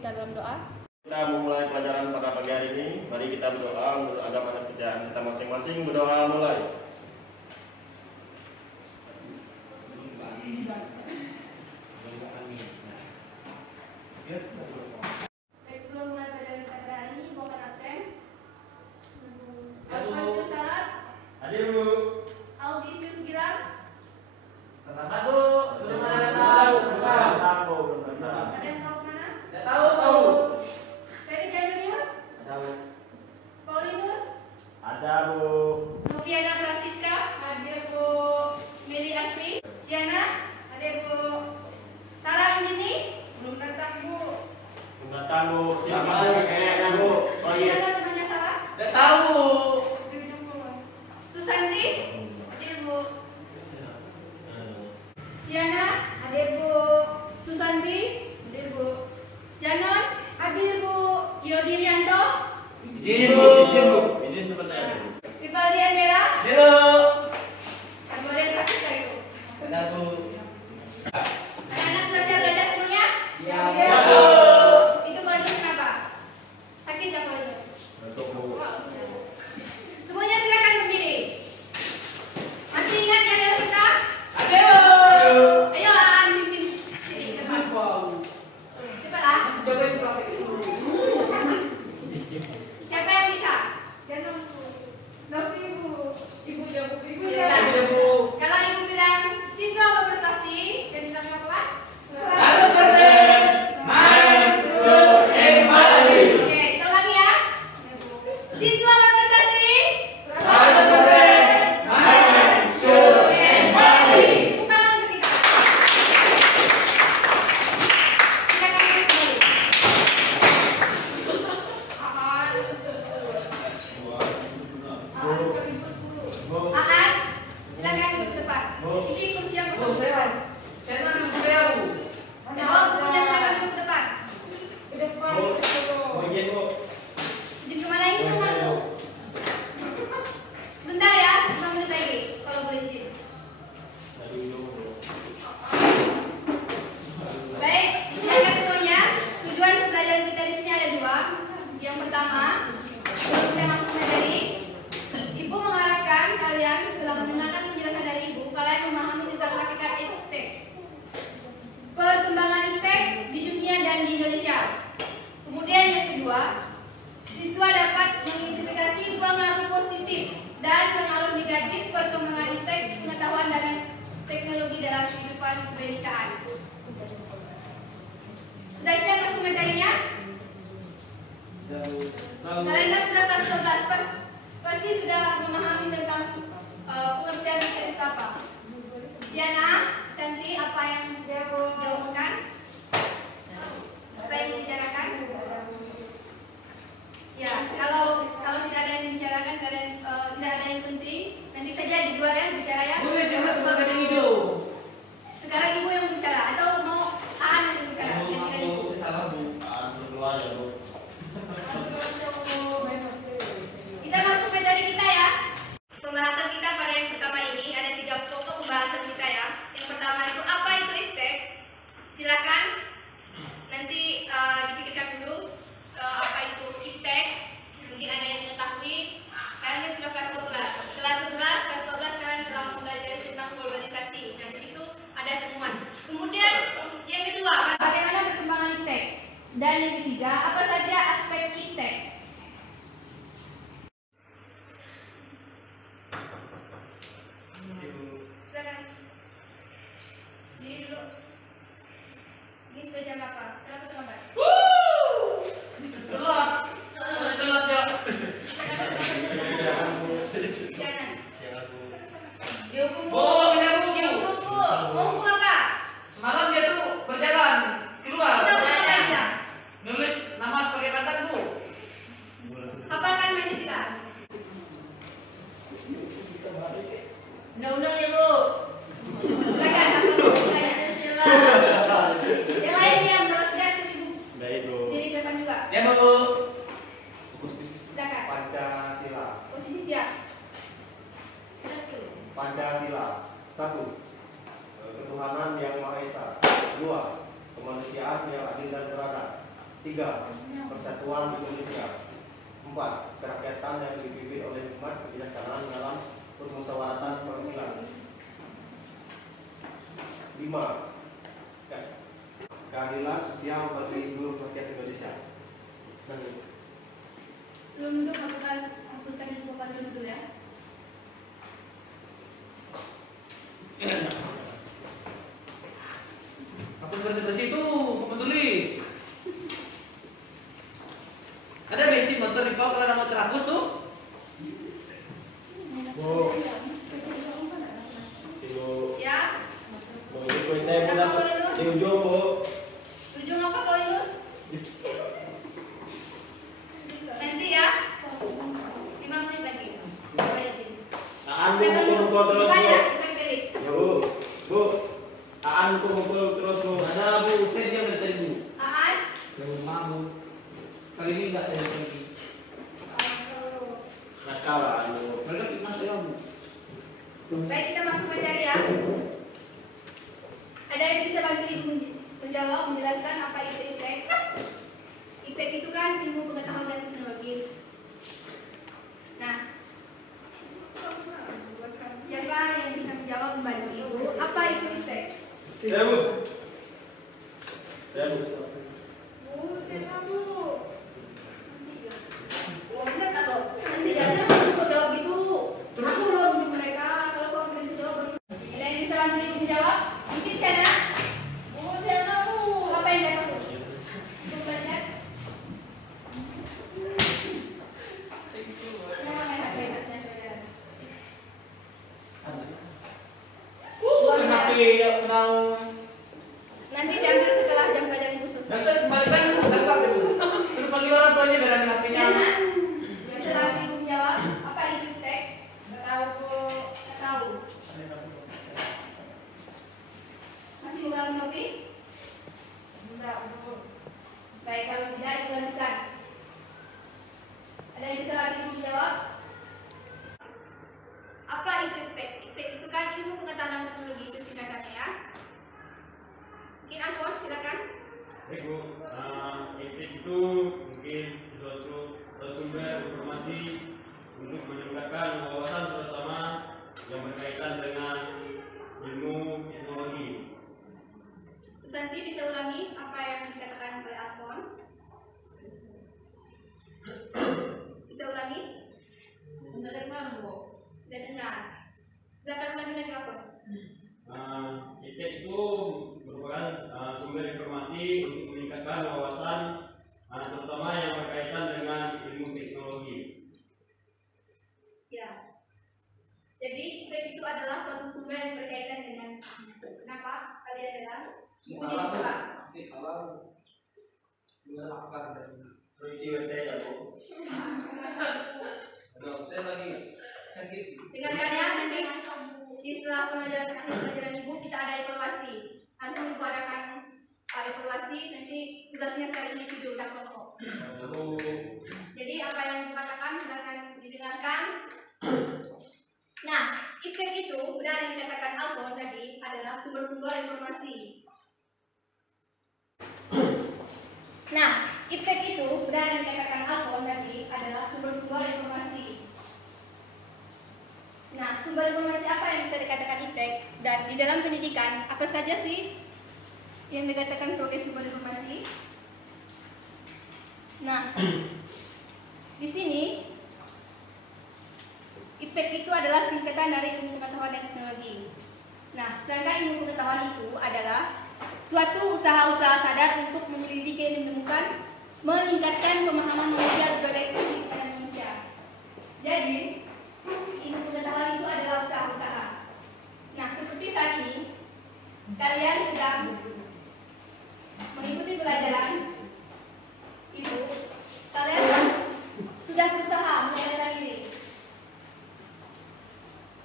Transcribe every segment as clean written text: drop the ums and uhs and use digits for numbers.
kita dalam doa. Kita memulai pelajaran pada pagi hari ini. Mari kita berdoa untuk agama dan kepercayaan kita masing-masing. Berdoa mulai. Sebelum mulai pelajaran kita pada hari ini, bawakan absen. Hadir Bu. Audisius Gilang. Selamat Bu. Belum ada yang tahu. Ada yang tahu mana? Tidak tahu. Ferry Jamilius. Ada Bu. Paulinus. Ada Bu. Lupiana Francisca. Hadir Bu. Mary Asri. Siana. Hadir Bu. Sarah Anjini. Belum datang Bu. Belum datang Bu. Siapa kayaknya Bu? Siapa temannya Sarah? Tidak tahu Bu. Susanti. Hadir Bu. Siana. Hadir Bu. Susanti. Hadir Bu. Janon. Hadir Bu. Yodirianto. Izin Bu. Izin sebentar. Vivaldi Andera. Halo. Kemudian sakit kayak itu. Benar Bu. Anak-anak sudah siap belajar semuanya? Iya. Itu Paulinus kenapa? Sakit nggak Paulinus? Untuk Bu. Semuanya silakan berdiri. Masih ingat ya dari kita? Ayo. Ayo Aan pimpin sini ke depan. Cepat ah. Siapa yang bisa? Ibu ya Bu. Ibu ya. Kalau ibu bilang siswa berprestasi, dan bilang apa? 100% masuk kembali. Oke, kita ulangi ya. Siswa berprestasi. 100% masuk kembali. Tepuk tangan untuk kita. Silakan duduk kembali. Aan, silakan duduk ke depan. Isi kursi yang kosong ke depan. Oh, punya silakan duduk ke depan. Izin kemana ini mau masuk? Bentar ya, 5 menit lagi kalau boleh izin. Baik, silakan semuanya. Tujuan pembelajaran kita di sini ada 2. Yang pertama, sebelum kita masuk materi, Ibu mengharapkan kalian setelah mendengarkan penjelasan dari Ibu, kalian memahami tentang hakikat iptek, perkembangan iptek di dunia dan di Indonesia. Kemudian yang kedua, siswa dapat mengidentifikasi pengaruh positif dan pengaruh negatif perkembangan iptek, pengetahuan dan teknologi dalam kehidupan kebinekaan. Sudah siap masuk materinya? Kalian sudah kelas 12, pasti sudah memahami tentang pengertian iptek itu apa. Siana, Santi, apa yang diomongkan? Apa yang dibicarakan? Ya, kalau tidak ada yang dibicarakan, tidak ada yang penting, nanti saja di luar ya bicara ya. Sekarang Ibu yang bicara atau mau Aan yang bicara? Gantikan Ibu. Kita masuk materi kita ya. Pembahasan kita pada yang pertama ini ada 3 pokok pembahasan kita ya. Yang pertama itu apa itu iptek? Silakan nanti dipikirkan dulu apa itu iptek. Mungkin ada yang mengetahui. Kalian sudah kelas 12. Kelas 12 kalian telah mempelajari tentang globalisasi. Nah di situ ada temuan. Kemudian yang kedua, bagaimana perkembangan Dan yang ketiga, apa saja aspek iptek? Silakan. Diri dulu. Ini sudah jam apa? Kenapa terlambat? Telat ya. Jangan. Siang aku. Dihukum Bu. Oh, benar, Bu. Dihukum Bu. Mau hukum apa? Semalam dia tuh berjalan keluar. Kita ulang aja. Nulis nama sebagai mantan Bu. Hafalkan Pancasila. Undang-undang ya Bu. Silakan hafal Pancasila. Yang lain diam, kalau tidak suruh Baik, Bu. diri depan juga. Ya Bu. Silakan. Pancasila. Posisi siap. Satu. Pancasila. 1. Ketuhanan yang Maha Esa. 2. Kemanusiaan yang adil dan beradab. 3. Persatuan Indonesia. 4. Kerakyatan yang dipimpin oleh hikmat kebijaksanaan dalam permusyawaratan perwakilan. 5. Keadilan sosial bagi seluruh rakyat Indonesia. Sebelum duduk, hapuskan info pandu dulu ya. Hapus bersih-bersih itu, kamu tulis. Ada bensin motor di bawah kalau motor hapus tuh. Bu. Ibu. Ya. Bu, ini kuis saya Apa pulang. boleh, Bu? Di ujung, Bu. Ujung apa kau Inus? Nanti ya. 5 menit lagi. Aan Bu mukul terus, Bukan ya, Bu. bukan pilih. Ya, Bu. Bu. Aan mukul terus, Bu. Ada Bu, saya dia dari tadi Bu. Aan. Yang mau. Kali ini enggak saya pergi. Nakal, Bu. Mereka mas saya Bu. Baik, kita masuk materi ya. Ada yang bisa bantu Ibu menjawab, menjelaskan apa itu iptek? Iptek itu kan ilmu pengetahuan dan teknologi. Nah, siapa yang bisa menjawab membantu Ibu? Apa itu iptek? Ya, Bu. Ya, Bu. Nanti jangan aku jawab gitu. Aku belum di mereka. Kalau kau belum jawab, ada yang bisa bantu Ibu menjawab? Mungkin sana. Apa yang dia tahu? Untuk belajar. Kenapa main HP tasnya saudara? Bukan HP yang kenal. Nanti diambil setelah jam pelajaran Ibu selesai. Besok kembalikan Bu, tangkap Bu. Suruh panggil orang tuanya biar ambil HP-nya. Jangan. Bisa bantu Ibu menjawab apa itu iptek? Nggak tahu Bu. Nggak tahu. Masih mau gabung Nopi? Enggak Bu. Baik, kalau tidak Ibu lanjutkan. Ada yang bisa bantu Ibu menjawab? Apa itu iptek? Iptek itu kan ilmu pengetahuan dan teknologi, itu singkatannya ya. Mungkin Anton, silakan. Baik, Bu. Itu mungkin suatu sumber informasi untuk meningkatkan wawasan terutama yang berkaitan dengan ilmu teknologi. Susanti bisa ulangi apa yang dikatakan oleh Anton? Bisa ulangi? Tidak dengar, Bu. Tidak dengar. Silakan ulangi lagi Anton. Itu merupakan sumber informasi untuk meningkatkan wawasan terutama yang berkaitan dengan ilmu teknologi. Ya. Jadi iptek itu adalah suatu sumber yang berkaitan dengan kenapa kalian adalah punya buka. Review saya, Bu. Saya lagi sakit. Dengarkan ya, nanti setelah pelajaran Ibu kita ada evaluasi. Langsung Ibu adakan evaluasi, nanti tugasnya sekali ini video udah kelompok. Jadi apa yang Ibu katakan silakan didengarkan. Nah, iptek itu benar yang dikatakan Alfon tadi adalah sumber-sumber informasi. Nah, iptek itu benar yang dikatakan Alfon tadi adalah sumber-sumber informasi. Nah, sumber informasi apa yang bisa dikatakan iptek? Dan di dalam pendidikan apa saja sih yang dikatakan sebagai sumber informasi? Nah, di sini IPTEK itu adalah singkatan dari ilmu pengetahuan dan teknologi. Nah, sedangkan ilmu pengetahuan itu adalah suatu usaha-usaha sadar untuk menyelidiki dan menemukan, meningkatkan pemahaman manusia berbagai kehidupan manusia. Jadi, ilmu pengetahuan itu adalah usaha-usaha. Nah, seperti saat ini, kalian sedang mengikuti pelajaran Ibu, kalian sudah berusaha menyadarkan diri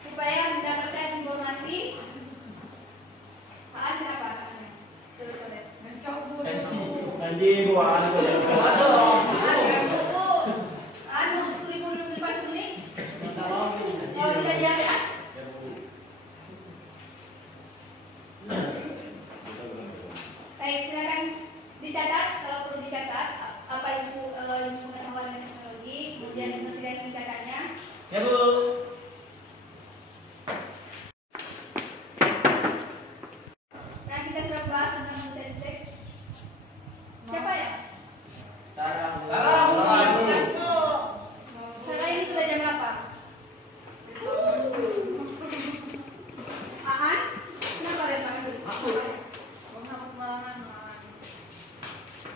supaya mendapatkan informasi. Kenapa? Anjing buah Suri di depan sini. Oh, tidak jadi. Baik, silakan dicatat kalau perlu dicatat apa itu ilmu pengetahuan dan teknologi, kemudian pengertian singkatannya. Ya Bu. Nah, kita sudah bahas tentang IPTEK. Siapa ya? Sarah Bu. Sekarang ini sudah jam berapa? Aan? Kenapa dipanggil?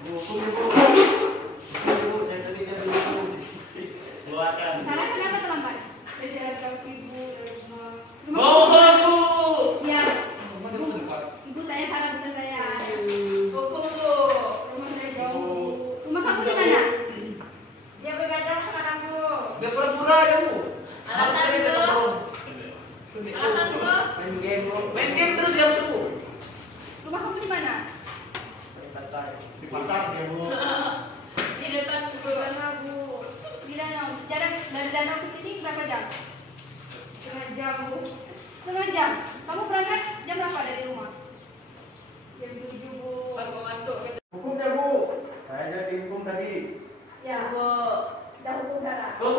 Buku ibu. Ibu, saya tadi jadi buku. keluarkan. Sarah kenapa terlambat? Bu. Ya. Ibu saya Sarah bukan saya. Koko Bu. Rumah saya jauh. Rumah kamu di mana? Dia bergadang sama kamu. Dia pura-pura ya Bu. Alasan itu? Alasan itu? Main game Bu. Main game terus ya Bu. Rumah kamu di mana? Di pasar ya Bu. Di depan Bu. Bu. Di danau. Jarak dari danau ke sini berapa jam? Setengah jam Bu. Setengah jam. Kamu berangkat jam berapa dari rumah? Jam 7 Bu. Pas mau masuk ke Hukumnya Bu. Saya jadi hukum tadi. Ya, Bu. Sudah hukum darah. Bu.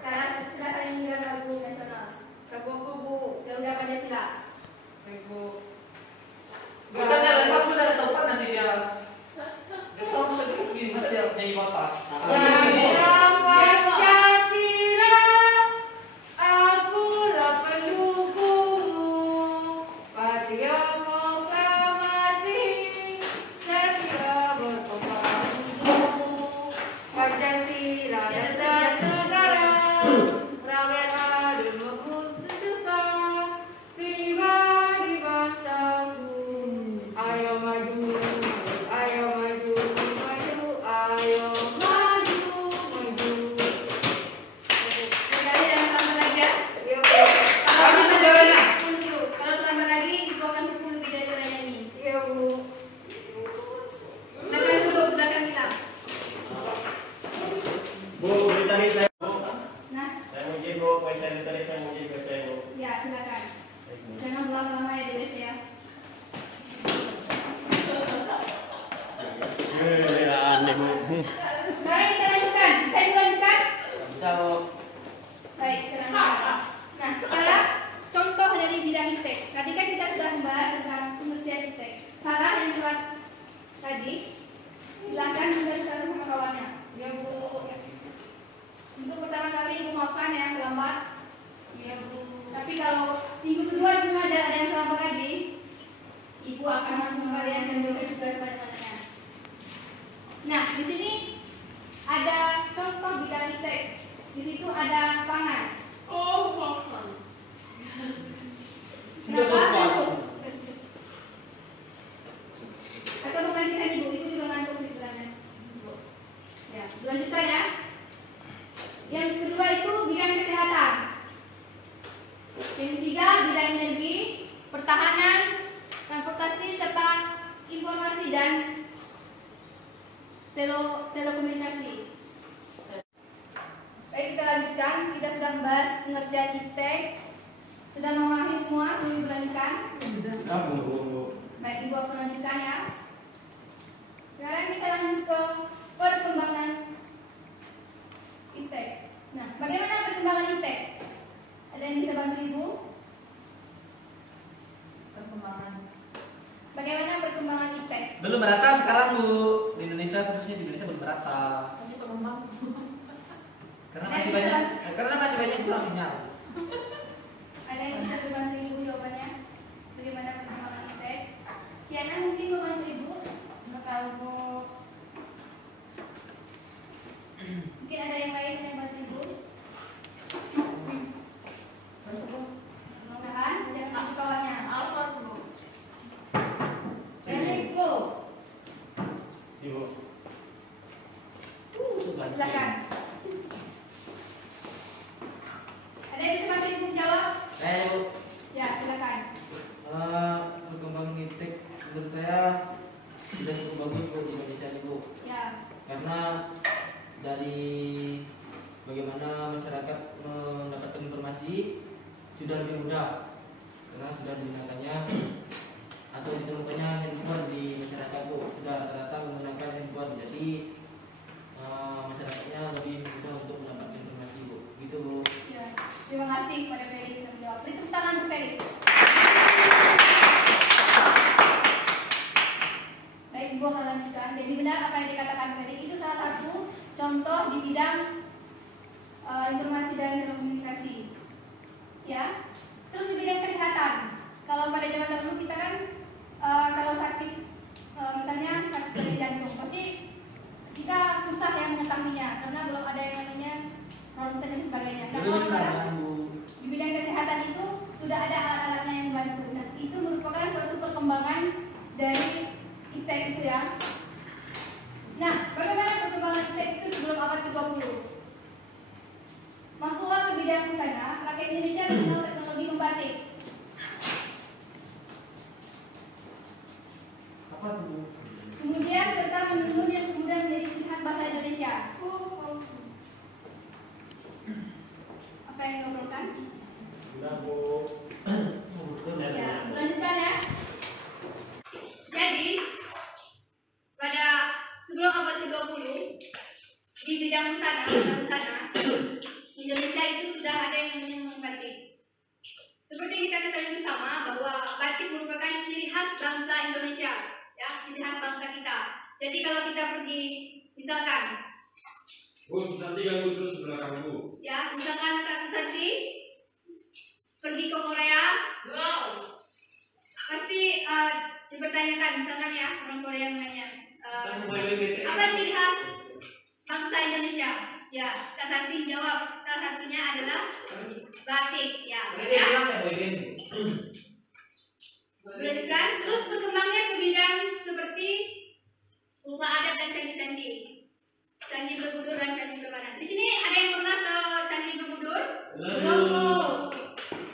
Sekarang sudah kalian meninggal lagu nasional. Rabu Bu. Garuda Pancasila. Bu. Kita saya lepas pun ada sopan nanti dia. Dia tahu sedikit masa dia nyanyi batas. Jaya Pancasila, akulah pendukungmu. Patrio proklamasi, segera berkompetisi. Pancasila dasar negara, rawat adil maupun sejuta, pribadi bangsaku. Ayo maju, ayo maju, maju, ayo maju, maju. Sekali dan tambah lagi ya. Iya, Bu. Kalau sejarahnya. Kalau tambah lagi, ibu akan pukul lebih dari kalian ini. Iya, Bu. Belakang dulu, belakang hilang. Bu, beritahu saya. Bu, Nah, saya mau izin Bu, saya tadi saya mau izin ke saya Bu. ya silakan. Jangan lama-lama ya Des ya. Aneh Bu. Sekarang kita lanjutkan. Bisa dilanjutkan? Bisa Bu. Baik, kita lanjutkan. Nah, sekarang contoh dari bidang IPTEK. Tadi kan kita sudah membahas tentang pengertian IPTEK. Sarah yang telah tadi, silakan menjelaskan sama kawannya. Iya, Bu. Untuk pertama kali ibu maafkan yang terlambat. Iya, Bu. Tapi kalau minggu kedua ibu ada yang terlambat lagi, ibu akan menghukum kalian dan berikan tugas banyak-banyaknya. Nah, di sini ada contoh bidang IPTEK. Di situ ada pangan. Oh, maafkan. Sudah sopan. Atau menggantikan ibu juga ngantuk istilahnya. Ya, lanjutkan ya. Yang kedua itu bidang kesehatan. Yang ketiga bidang energi, pertahanan, transportasi serta informasi dan telekomunikasi. Baik, kita lanjutkan. Kita sudah membahas pengertian IPTEK. Sudah memahami semua, ingin berlanjutkan. Baik, ibu akan lanjutkan ya. Sekarang kita lanjut ke perkembangan IPTEK. Nah, bagaimana perkembangan IPTEK? Ada yang bisa bantu ibu? Perkembangan. Bagaimana perkembangan iptek. Belum merata sekarang Bu. Di Indonesia, khususnya di Indonesia belum merata. Masih pengembang. Karena masih banyak kurang sinyal. Ada yang bisa dibantu Ibu jawabannya? Bagaimana perkembangan iptek? Kiana mungkin membantu Ibu? Kalau Mungkin ada yang lain yang bantu Ibu? Mudah-mudahan jangan kasih kawannya. Alfa dulu. Enrico, Ibu. silakan. Ada yang bisa bantu Ibu jawab? Bu. Ya, silakan. Perkembangan iptek menurut saya sudah cukup bagus Bu di Indonesia Bu. Ya, Karena dari bagaimana masyarakat mendapatkan informasi sudah lebih mudah karena sudah digunakannya atau ditemukannya handphone di masyarakat Bu, sudah rata-rata menggunakan handphone, jadi masyarakatnya lebih mudah untuk mendapatkan informasi Bu. Gitu Bu. ya. Terima kasih kepada Peri yang menjawab. Beri tepuk tangan untuk Peri. Baik, Ibu akan lanjutkan. Jadi benar apa yang dikatakan Peri, itu salah satu contoh di bidang informasi dan telekomunikasi. Ya. Terus di bidang kesehatan. Kalau pada zaman dahulu kita kan kalau sakit misalnya sakit pada jantung, pasti kita susah yang mengetahuinya karena belum ada yang namanya ronsen dan sebagainya. Nah, kalau sekarang di bidang kesehatan itu sudah ada alat-alatnya yang membantu. Nah, itu merupakan suatu perkembangan dari iptek itu ya. Nah, bagaimana perkembangan iptek itu sebelum abad ke-20? Masuklah ke bidang busana, rakyat Indonesia mengenal teknologi membatik. Apa tuh? Kemudian serta menenun yang kemudian menjadi ciri khas bahasa Indonesia. Apa yang diobrolkan? Sudah Bu. Ya, lanjutkan ya. Jadi, pada sebelum abad ke-20, di bidang busana, Indonesia itu sudah ada yang namanya batik. Seperti yang kita ketahui bersama bahwa batik merupakan ciri khas bangsa Indonesia, ya, ciri khas bangsa kita. Jadi kalau kita pergi, misalkan, Bu, nanti ganggu terus sebelah kamu Bu. ya, misalkan Kak Susanti pergi ke Korea, pasti dipertanyakan, misalkan ya, orang Korea menanya, apa ciri khas bangsa Indonesia? Ya, Kak Santi jawab, salah satunya adalah batik, ya, ya. Berlanjutkan, terus berkembangnya ke bidang seperti rumah adat dan candi-candi, candi Borobudur dan candi Prambanan. Di sini ada yang pernah ke candi Borobudur?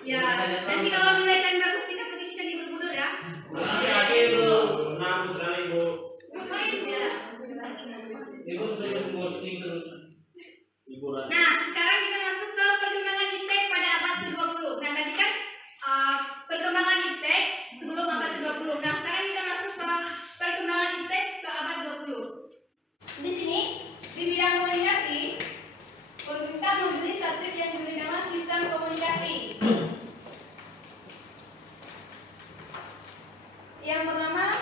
Ya, nanti kalau nilai bagus kita pergi ke candi Borobudur ya. Hati-hati Bu. Tenang Bu sekali Bu. Ya. Ibu sudah posting terus. Liburan. Nah, sekarang kita masuk ke perkembangan iptek pada abad ke-20. Nah, tadi kan perkembangan iptek sebelum abad ke-20. Nah, sekarang kita masuk ke perkembangan iptek ke abad 20. Di sini, di bidang komunikasi, pemerintah membeli satelit yang diberi nama sistem komunikasi yang bernama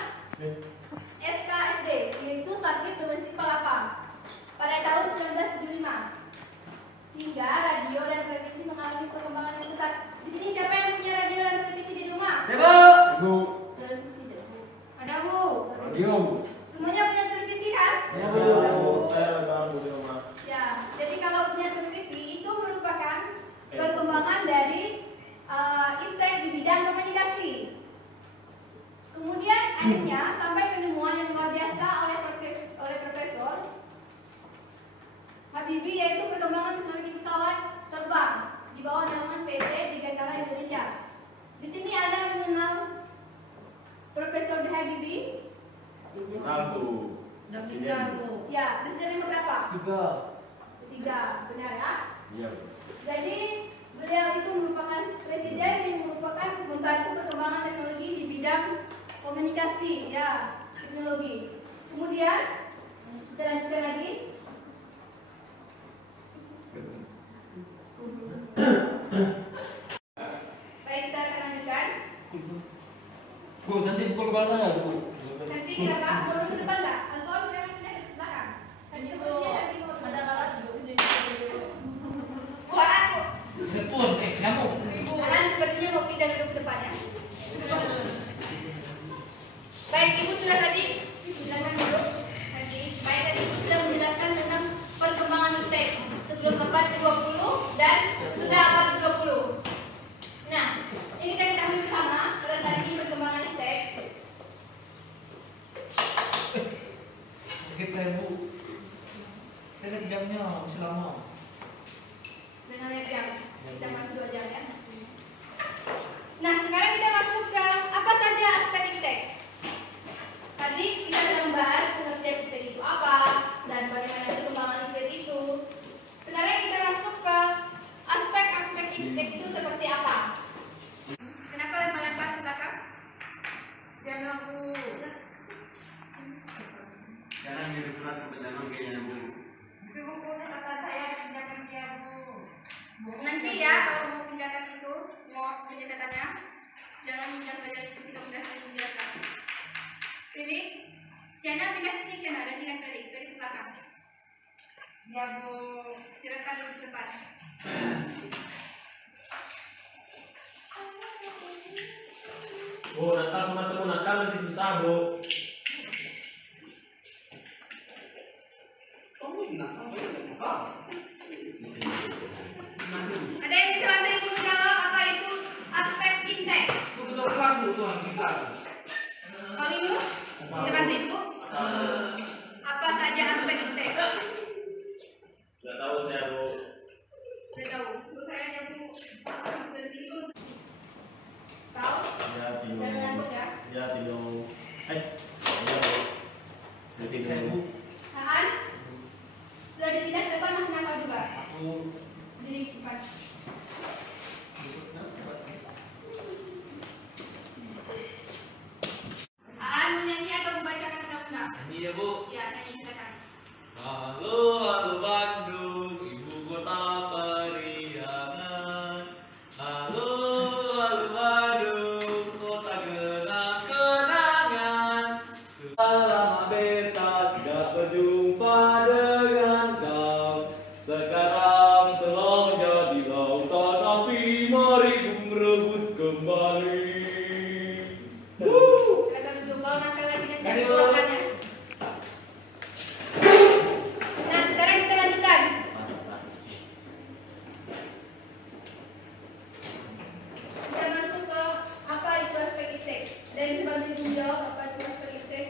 SKSD, yaitu satelit domestik palapa pada tahun 1975. Sehingga radio dan televisi mengalami perkembangan yang besar. Di sini siapa yang punya radio dan televisi di rumah? Bu. Ada Bu. Radio. Semuanya punya televisi kan? Ya Bu. Saya ada Bu di rumah. Ya, jadi kalau punya televisi itu merupakan perkembangan dari iptek di bidang komunikasi. Kemudian akhirnya sampai penemuan yang luar biasa oleh Profesor Habibie, yaitu perkembangan teknologi pesawat terbang di bawah naungan PT Dirgantara Indonesia. Di sini ada yang mengenal Profesor Habibie? Kenal Bu. Ya, presiden yang berapa? 3, benar ya? Iya. Jadi beliau itu merupakan presiden yang merupakan membantu perkembangan teknologi di bidang komunikasi, ya, teknologi. Kemudian kita lanjutkan lagi. Baik, kita akan lanjutkan. Santi pukul kepala saya, Bu. Nanti kenapa? Mau ke depan nggak? Atau jangan pindah ke belakang? Tadi sepertinya tadi mau Ada balas juga Wah, Sepun, nyamuk. Alan sepertinya mau pindah duduk ke depan ya. Baik, Ibu sudah tadi silakan duduk. Baik, tadi Ibu sudah menjelaskan tentang perkembangan iptek sebelum abad ke-20 dan sudah abad ke-20. Nah, ini kita ketahui bersama pada saat ini perkembangan iptek. Sakit saya, Bu. Saya lihat jamnya masih lama. Dengan lihat jam, kita masih 2 jam ya. Nah, sekarang kita masuk ke apa saja aspek iptek. Tadi kita sudah membahas pengertian iptek itu apa dan bagaimana perkembangan iptek itu. Sekarang kita masuk ke aspek-aspek iptek itu seperti apa. Kenapa lempar-lempar ke belakang? Jangan Bu. Jangan ngirim surat ke pendanaan kayaknya, Bu. Tapi bukunya kata saya pinjamkan dia Bu. Nanti ya kalau mau pindahkan itu, mau pencetakannya, jangan pindah pada itu kita sudah saya menjelaskan. Pilih, Siana pindah ke sini, Siana gantikan Peri ke belakang. Ya Bu. Silakan duduk di depan. Bu, Natal sama teman nakal nanti susah, Bu. Ada yang bisa bantu Ibu menjawab apa itu aspek iptek? Bu, ketua kelas, Bu, tuh kita. Kalau Ibu, bisa bantu Ibu? Apa saja aspek iptek? Nggak tahu saya, Bu. Sudah tahu. Bu, saya aja Bu. Dari sini Bu. Tahu? Ya, Dan mengantuk ya. Ya, Tino. Ya, Bu. Sakit saya, Bu. Tahan. Sudah dipindah ke depan masih nakal juga. Aku Jadi depan. Nyanyi atau membacakan undang-undang? ini ya, Bu. Ya, nyanyi silakan. Halo, halo Bandung, ibu kota periangan. Halo, halo Bandung, kota kenang-kenangan. Selama beta tidak berjumpa dengan kau. Sekarang telah jadi lautan api, mari merebut kembali. Silakan duduk. Kalau nakal lagi nanti silakan ya. Nah, sekarang kita lanjutkan. Kita masuk ke apa itu aspek iptek. Dan sebantu Ibu menjawab apa itu aspek iptek.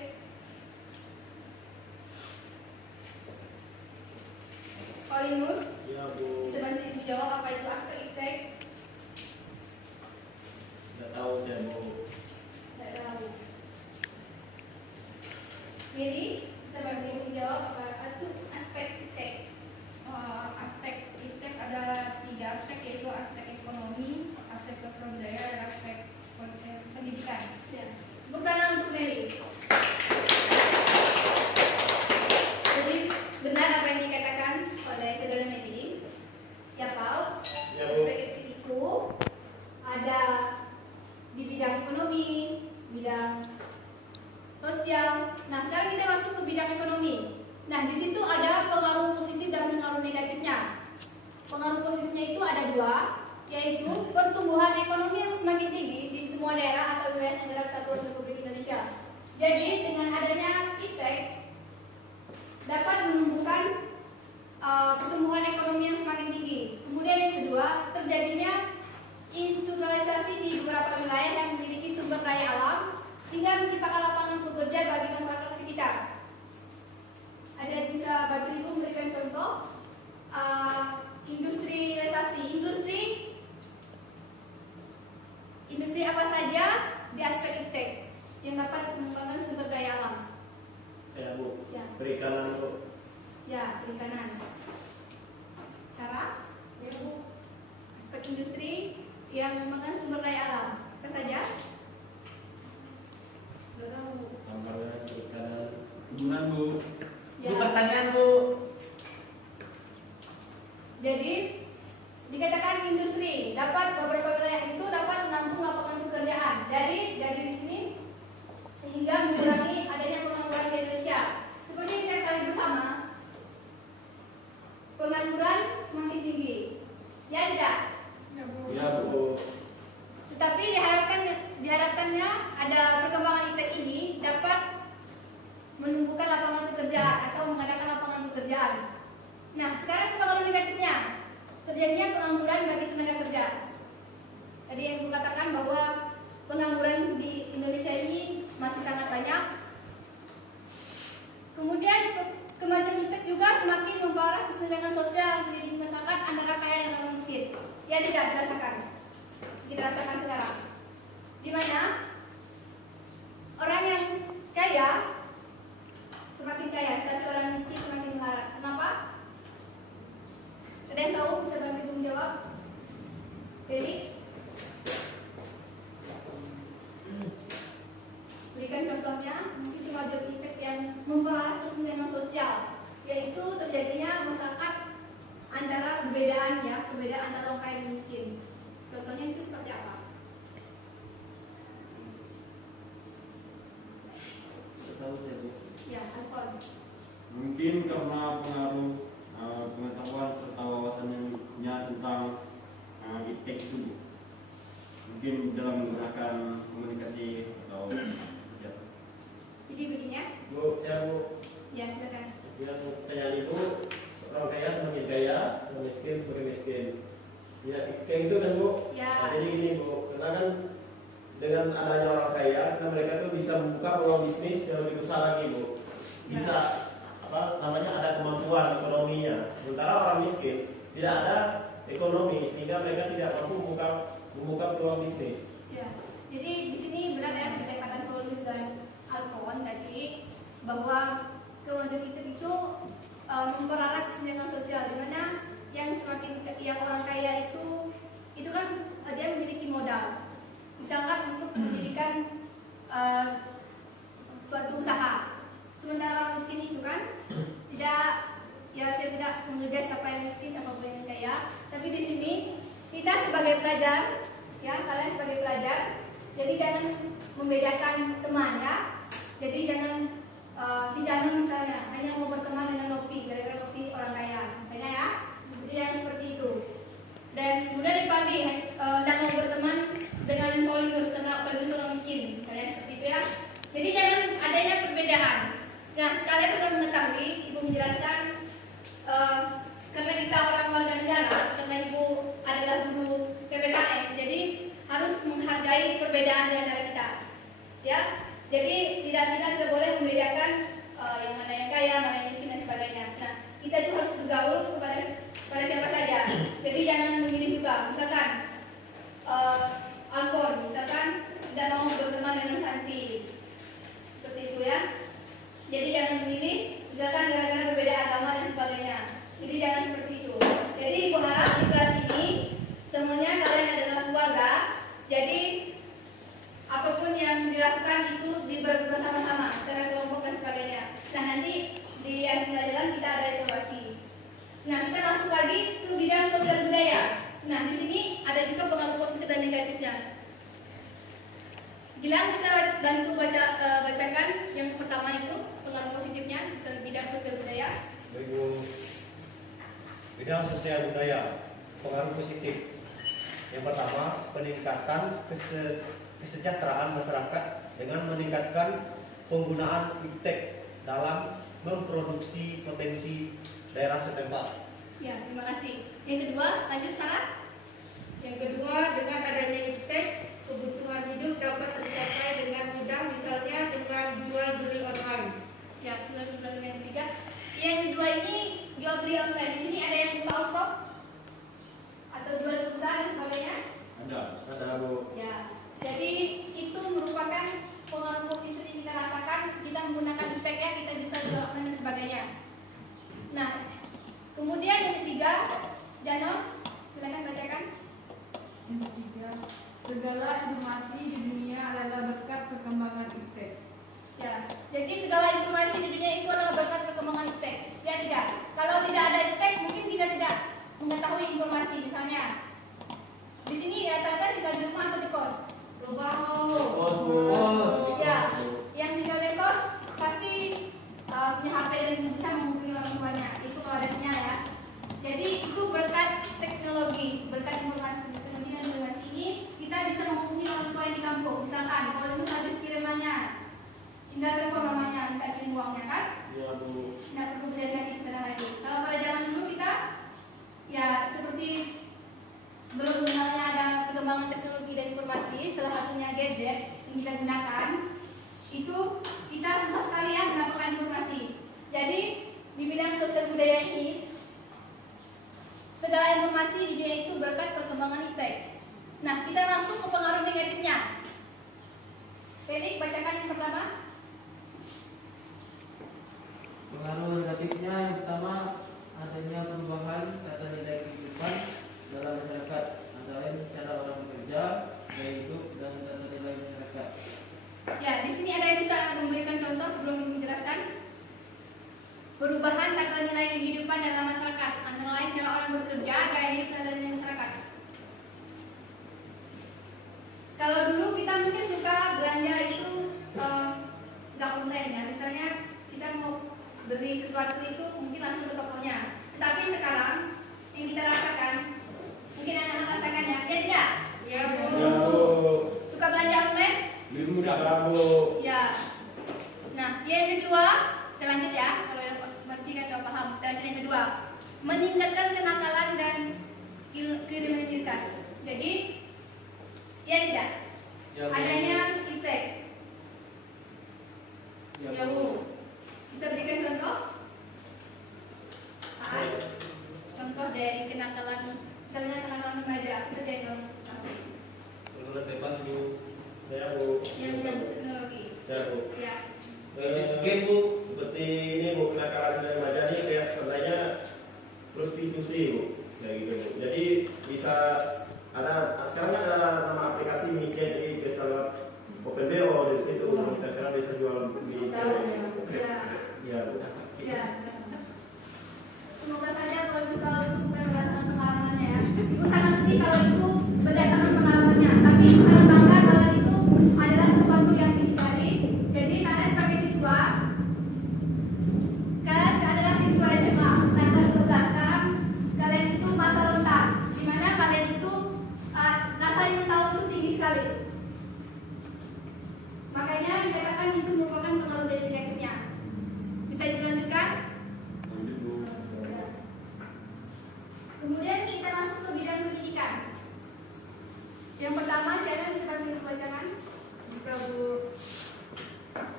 Olimus, Ya, Bu. sebantu Ibu jawab apa itu aspek iptek. Nggak tahu saya, Bu. Tidak tahu. Jadi, sebantu Ibu jawab apa itu aspek iptek. Aspek iptek ada 3 aspek, yaitu aspek ekonomi, aspek sosial budaya, dan aspek pendidikan. Ya. Bukan untuk Mary. Jadi benar apa yang dikatakan oleh saudara Mary. Ya, Pak. Ya, Bu. Aspek iptek itu ada di bidang ekonomi, bidang sosial. Nah, sekarang kita masuk ke bidang ekonomi. Nah, di situ ada pengaruh positif dan pengaruh negatifnya. Pengaruh positifnya itu ada 2, yaitu pertumbuhan ekonomi yang semakin tinggi di semua daerah atau wilayah negara kesatuan Republik Indonesia. Jadi, dengan adanya iptek dapat menumbuhkan pertumbuhan ekonomi yang semakin tinggi. Kemudian yang kedua, terjadinya industrialisasi di beberapa wilayah yang memiliki sumber daya alam sehingga menciptakan lapangan pekerja bagi masyarakat sekitar. Ada yang bisa bantu Ibu memberikan contoh industrialisasi. Industri apa saja di aspek iptek yang dapat mengembangkan sumber daya alam? Saya, Bu. Ya, Perikanan, Bu. ya perikanan. Cara? Ya, Bu. Aspek industri yang mengembangkan sumber daya alam. Apa saja? Belum. Tambahnya perikanan. Hubungan, Bu. Ya. Bu, pertanyaan, Bu. Jadi dikatakan industri dapat beberapa wilayah itu dapat menampung lapangan pekerjaan. Dari di sini Nah, sekarang ke pengaruh negatifnya. Terjadinya pengangguran bagi tenaga kerja. Tadi yang saya katakan bahwa pengangguran di Indonesia ini masih sangat banyak. Kemudian kemajuan iptek juga semakin memperparah kesenjangan sosial yang terjadi di masyarakat antara kaya dan orang miskin. Ya tidak dirasakan. Kita rasakan sekarang. Di mana orang yang kaya semakin kaya, tapi orang miskin semakin melarat. Kenapa? Ada yang tahu? Bisa bantu Ibu menjawab? Felix? Berikan contohnya, mungkin kemajuan iptek yang memperparah kesenjangan sosial, yaitu terjadinya masyarakat antara perbedaan antara orang kaya dan miskin. Contohnya itu seperti apa? Setahu saya Bu. Ya, Alfon. Mungkin karena pengaruh pengetahuan serta wawasannya tentang iptek itu, mungkin dalam menggunakan komunikasi atau ya. Jadi begini ya. Bu, saya Bu, Ya, silakan. yang pertanyaan itu orang kaya semakin kaya, orang miskin semakin miskin. Ya, kayak gitu kan Bu? Ya. Nah, jadi gini Bu, karena kan dengan adanya orang kaya, kan mereka tuh bisa membuka peluang bisnis yang lebih besar lagi Bu. Bisa ada kemampuan ekonominya. Sementara orang miskin tidak ada ekonomi sehingga mereka tidak mampu membuka peluang bisnis. Ya. Jadi di sini benar ya dikatakan Paulus dan Alfon tadi bahwa kemajuan itu mempererat kesenjangan sosial, di mana yang orang kaya itu kan dia memiliki modal, misalkan untuk mendirikan suatu usaha. Sementara orang miskin itu kan saya tidak mengejar siapa yang miskin apapun yang kaya, tapi di sini kita sebagai pelajar, ya kalian sebagai pelajar, jadi jangan membedakan teman ya. Jadi jangan si Jano misalnya hanya mau berteman dengan Nopi gara-gara Nopi orang kaya, misalnya ya. Jadi jangan seperti itu. Dan kemudian di pagi tidak mau berteman dengan Paulinus karena Paulinus orang miskin, misalnya seperti itu ya. Jadi jangan adanya perbedaan. Nah, kalian sudah mengetahui, Ibu menjelaskan karena kita orang warga negara, karena Ibu adalah guru PPKN, jadi harus menghargai perbedaan di antara kita. Ya, jadi kita tidak boleh membedakan yang mana yang kaya, mana yang miskin dan sebagainya. Nah, kita itu harus bergaul kepada siapa saja. Jadi jangan memilih juga. Misalkan Alfon, misalkan tidak mau berteman dengan Santi, seperti itu ya. Jadi jangan memilih, misalkan gara-gara berbeda agama dan sebagainya. Jadi jangan seperti itu. Jadi Ibu harap di kelas ini semuanya kalian adalah keluarga. Jadi apapun yang dilakukan itu bersama-sama secara kelompok dan sebagainya. Nah, nanti di akhir pelajaran kita ada evaluasi. Nah, kita masuk lagi ke bidang sosial budaya. Nah, di sini ada juga pengaruh positif dan negatifnya. Gilang bisa bantu bacakan yang pertama itu pengaruh positifnya bidang sosial budaya. Bidang sosial budaya pengaruh positif. Yang pertama, peningkatan kesejahteraan masyarakat dengan meningkatkan penggunaan iptek dalam memproduksi potensi daerah setempat. Ya, terima kasih. Yang kedua, lanjut Sarah. Yang kedua, dengan adanya iptek, kebutuhan hidup dapat tercapai dengan mudah, misalnya dengan jual beli online. Ya, sudah dibilang yang ketiga. Yang kedua ini jual beli online. Di sini ada yang buka shop atau jual pulsa dan sebagainya. Ada Bu. Ya, jadi itu merupakan pengaruh positif yang kita rasakan. Kita menggunakan iptek ya, kita bisa jual online dan sebagainya. Nah, kemudian yang ketiga, Jano, silakan bacakan. Yang ketiga, segala informasi di dunia adalah berkat perkembangan iptek. Ya, jadi segala informasi di dunia itu adalah berkat perkembangan iptek. Ya tidak. Kalau tidak ada iptek, mungkin kita tidak mengetahui informasi. Misalnya, di sini rata-rata tinggal di rumah atau di kos? Ya, yang tinggal di kos pasti punya HP dan bisa menghubungi orang tuanya. Itu kalau ada sinyal ya. Jadi itu berkat teknologi, berkat informasi dan informasi ini kita bisa menghubungi orang tua yang di kampung. Misalkan kalau itu habis kirimannya, tinggal telepon mamanya, minta kirim uangnya kan? Iya Bu. Nggak perlu berjalan kaki ke sana lagi. Kalau pada zaman dulu yang kita gunakan itu kita susah sekali ya mendapatkan informasi. Jadi di bidang sosial budaya ini segala informasi di dunia itu berkat perkembangan iptek. Nah, kita masuk ke pengaruh negatifnya. Felix, bacakan yang pertama. Pengaruh negatifnya yang pertama, adanya perubahan tata nilai kehidupan dalam masyarakat, antara lain cara orang bekerja, gaya hidup, dan tata nilai masyarakat. Ya, di sini ada yang bisa memberikan contoh sebelum menjelaskan. Perubahan tata nilai kehidupan dalam masyarakat, antara lain cara orang bekerja, gaya hidup, dan tata nilai masyarakat. Kalau dulu kita mungkin suka belanja itu nggak online ya, misalnya kita mau beli sesuatu itu mungkin langsung ke tokonya. Tetapi sekarang yang kita rasakan, mungkin anak-anak rasakan ya tidak? Ya, Bu. Ya, Bu. Suka belanja online? Lebih mudah. Ya, Bu. Ya. Nah, yang kedua, kita lanjut ya. Kalau yang berarti kan udah paham. Kita lanjut yang kedua, meningkatkan kenakalan dan kriminalitas. Jadi, ya tidak. Ya, Bu. Adanya iptek. Ya, Ya, Bu. Bisa berikan contoh? Contoh dari kenakalan, misalnya kenakalan remaja, kita yang Menurut bebas Bu. Saya Bu. yang menyangkut teknologi. Saya, Bu. Ya. Game, Bu. Seperti ini Bu, kenakalan remaja ini kayak sebenarnya prostitusi Bu, kayak gitu Bu. Jadi bisa ada sekarang kan ada nama aplikasi Mijet ini bisa Open BO di situ kita sekarang bisa jual di Ya. ya Bu. Ya. Semoga saja kalau itu bukan berdasarkan pengalamannya ya. Ibu sangat sedih kalau itu berdasarkan pengalamannya. Tapi ibu sangat bangga kalau itu adalah sesuatu yang dihindari. Jadi kalian sebagai siswa, kalian adalah siswa SMA nah kelas 11. Sekarang kalian itu masa rentan, di mana kalian itu rasa ingin tahu itu tinggi sekali. Makanya dikatakan itu merupakan pengaruh dari negatifnya. Bisa dilanjutkan? Lanjut Bu. Kemudian kita masuk ke bidang pendidikan. Yang pertama, saya bisa membacakan. Bisa, Bu.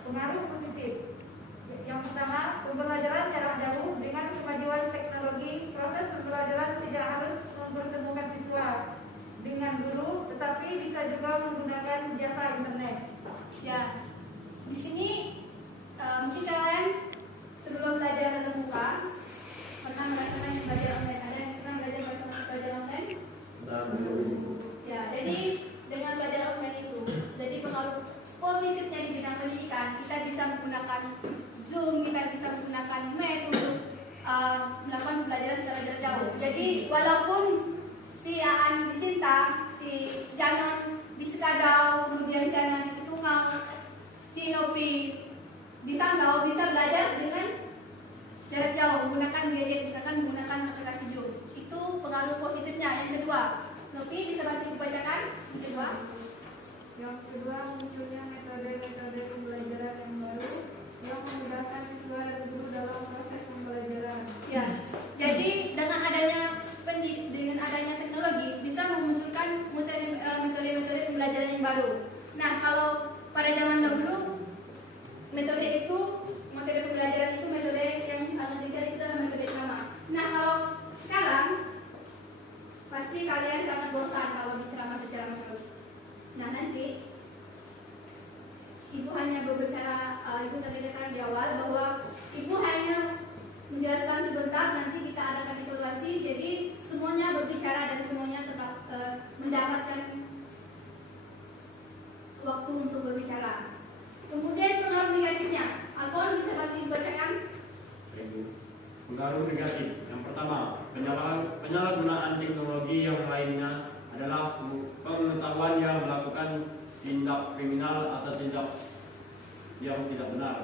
Pengaruh positif. Yang pertama, pembelajaran jarak jauh. Dengan kemajuan teknologi, proses pembelajaran tidak harus mempertemukan siswa dengan guru, tetapi bisa juga menggunakan jasa internet. Ya, di sini mungkin kalian sebelum belajar tatap muka pernah merasakan yang belajar online. Ada yang pernah belajar online? Nah, Bu. Ya, jadi dengan belajar online itu, jadi pengaruh positifnya di bidang pendidikan, kita bisa menggunakan Zoom, kita bisa menggunakan Meet untuk melakukan pembelajaran secara jarak jauh. Jadi walaupun si Aan di Sintang, si Janon di Sekadau, kemudian si Anan di Tunggal, si Nopi di Sanggau bisa belajar dengan jarak jauh menggunakan gadget, misalkan menggunakan aplikasi Zoom. Itu pengaruh positifnya. Yang kedua, Nopi bisa bantu dibacakan? Yang kedua, Yang kedua, munculnya metode-metode pembelajaran yang baru yang memudahkan siswa dan guru dalam proses pembelajaran. ya. Jadi dengan adanya teknologi bisa memunculkan metode-metode pembelajaran yang baru. Nah, kalau pada zaman dahulu metode pembelajaran itu metode yang sangat dicari itu adalah metode sama. Nah, kalau sekarang pasti kalian sangat bosan kalau diceramah terus. Nah, nanti ibu hanya berbicara, ibu terlihatkan di awal bahwa ibu hanya menjelaskan sebentar, nanti kita adakan evaluasi. Jadi semuanya berbicara dan semuanya tetap mendapatkan waktu untuk berbicara. Kemudian pengaruh negatifnya, Alfon bisa bantu dibacakan? Pengaruh negatif. Yang pertama, penyalahgunaan teknologi. Yang lainnya adalah pengetahuan yang melakukan tindak kriminal atau tindak yang tidak benar.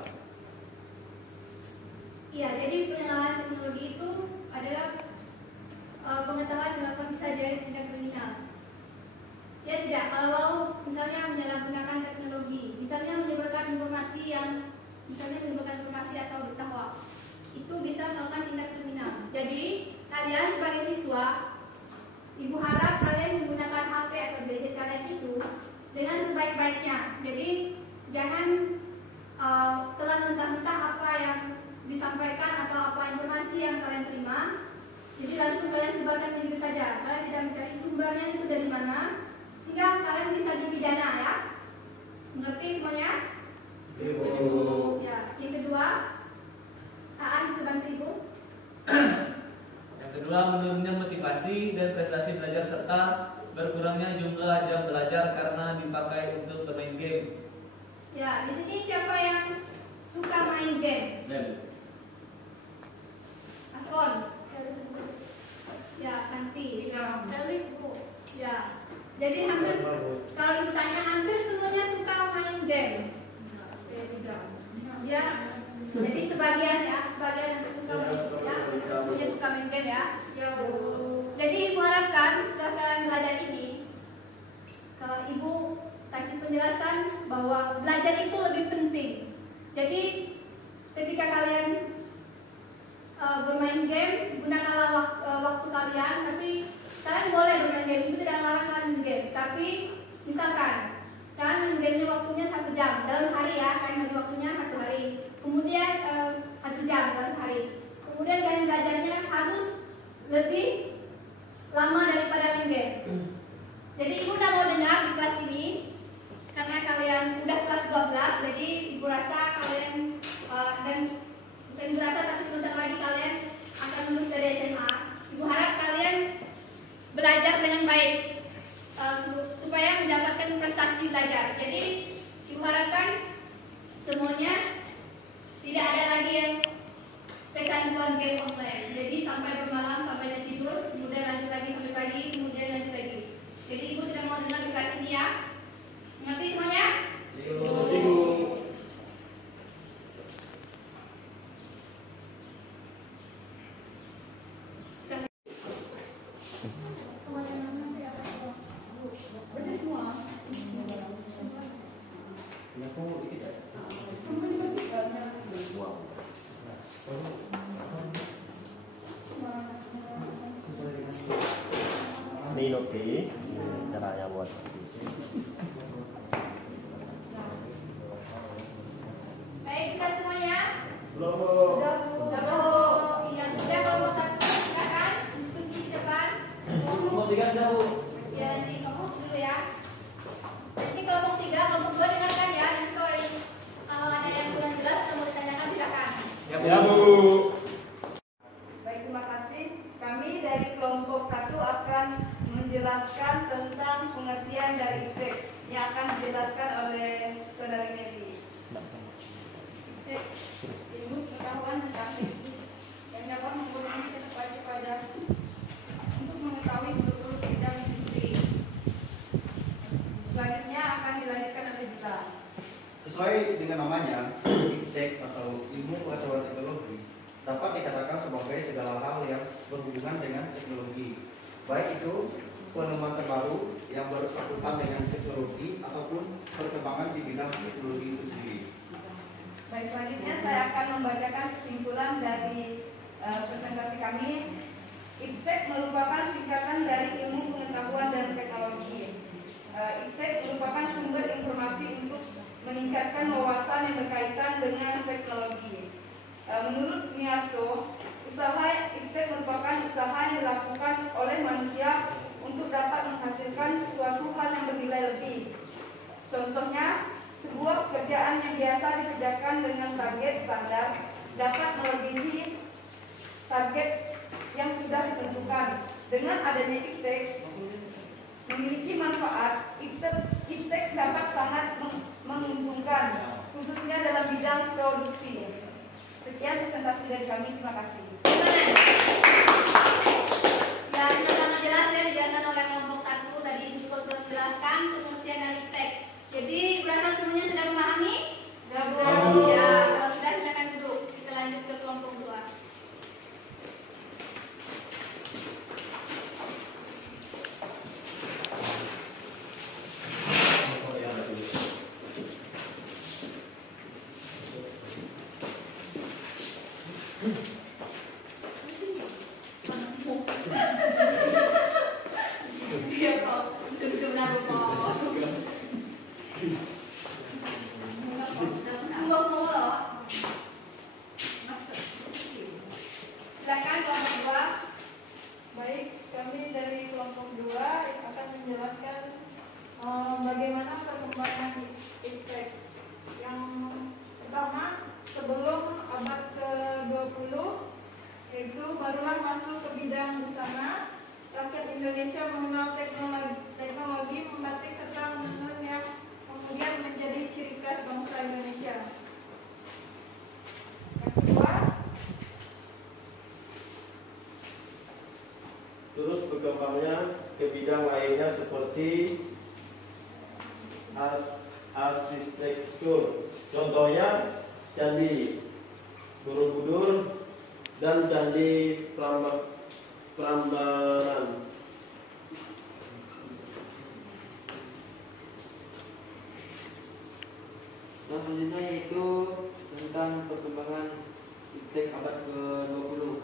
Iya, jadi penyalahan teknologi itu adalah pengetahuan yang dilakukan bisa jadi tindak kriminal. Ya tidak, kalau misalnya menyalahgunakan teknologi, misalnya menyebarkan informasi atau berita hoax, itu bisa melakukan tindak kriminal. Jadi kalian sebagai siswa, ibu harap kalian menggunakan HP atau gadget kalian itu dengan sebaik-baiknya. Jadi jangan telan mentah-mentah apa yang disampaikan atau apa informasi yang kalian terima. Jadi langsung kalian sebarkan begitu saja. Kalian tidak mencari sumbernya itu dari mana, sehingga kalian bisa dipidana ya. Mengerti semuanya? Ya. Yang kedua, Aan bisa bantu Ibu. Yang kedua, menurunnya motivasi dan prestasi belajar serta berkurangnya jumlah jam belajar karena dipakai untuk bermain game. Ya, di sini siapa yang suka main game? Afon. Ya, nanti. Ya. Jadi hampir kalau Ibu tanya hampir semuanya suka main game. Ya. Jadi sebagian suka punya suka main game ya. Jadi Ibu harapkan setelah kalian belajar ini, kalau Ibu kasih penjelasan bahwa belajar itu lebih penting. Jadi ketika kalian bermain game, gunakanlah waktu kalian. Tapi kalian boleh bermain game, itu tidak melarang kalian main game. Tapi misalkan kalian main gamenya waktunya 1 jam dalam hari ya, kalian bagi waktunya 1 hari. Kemudian 1 jam dalam hari. Kemudian kalian belajarnya harus lebih lama daripada main game. Jadi Ibu udah mau dengar di kelas ini karena kalian udah kelas 12, jadi Ibu rasa kalian dan Ibu rasa tapi sebentar lagi kalian akan lulus dari SMA. Ibu harap kalian belajar dengan baik supaya mendapatkan prestasi belajar. Jadi Ibu harapkan semuanya tidak ada lagi yang kecanduan game online. Jadi sampai bermalam, sampai dan tidur, kemudian lanjut lagi sampai pagi, kemudian lanjut lagi. Jadi Ibu tidak mau dengar di kelas ini ya. Mengerti semuanya? Ibu. Ini oke, caranya buat Baik, kita semuanya. Belum. Yang sudah kelompok 1 silakan diskusi di depan. Kelompok 3 sudah, Bu. Ya nanti kamu dulu ya. Nanti kelompok 3, kelompok 2 dengarkan ya. Nanti kalau ada yang kurang jelas atau mau ditanyakan silakan. Ya, Bu. Baik, terima kasih. Kami dari kelompok 1 akan menjelaskan tentang pengertian dari IPTEK yang akan dijelaskan oleh Saudari Medi. Ilmu pengetahuan tentang teknik yang dapat menggunakan inovasi pada untuk mengetahui seluruh bidang industri. Selanjutnya akan dilanjutkan oleh Dita. Sesuai dengan namanya, IPTEK atau ilmu pengetahuan teknologi dapat dikatakan sebagai segala hal yang berhubungan dengan teknologi, baik itu penemuan terbaru yang bersangkutan dengan teknologi ataupun perkembangan di bidang teknologi itu sendiri. Baik, selanjutnya saya akan membacakan kesimpulan dari presentasi kami. IPTEK merupakan singkatan dari ilmu pengetahuan dan teknologi. IPTEK merupakan sumber informasi untuk meningkatkan wawasan yang berkaitan dengan teknologi. Menurut Miyaso, usaha IPTEK merupakan usaha yang dilakukan oleh manusia untuk dapat menghasilkan suatu hal yang bernilai lebih. Contohnya, sebuah pekerjaan yang biasa dikerjakan dengan target standar dapat melebihi target yang sudah ditentukan. Dengan adanya IPTEK memiliki manfaat, IPTEK dapat sangat menguntungkan, khususnya dalam bidang produksi. Sekian presentasi dari kami, terima kasih. Ya, sudah sangat jelas ya dijelaskan oleh kelompok 1 tadi Ibu sudah menjelaskan pengertian dari IPTEK. Jadi berasa semuanya sudah memahami? Ya, Bu. Ya, kalau sudah silakan duduk. Kita lanjut ke kelompok 2. Iya kok, benar kok. Indonesia mengenal teknologi membatik serta menenun yang kemudian menjadi ciri khas bangsa Indonesia. Yang kedua, Terus berkembangnya ke bidang lainnya seperti arsitektur, contohnya Candi Borobudur dan Candi Prambanan. Yang selanjutnya yaitu tentang perkembangan iptek abad ke-20.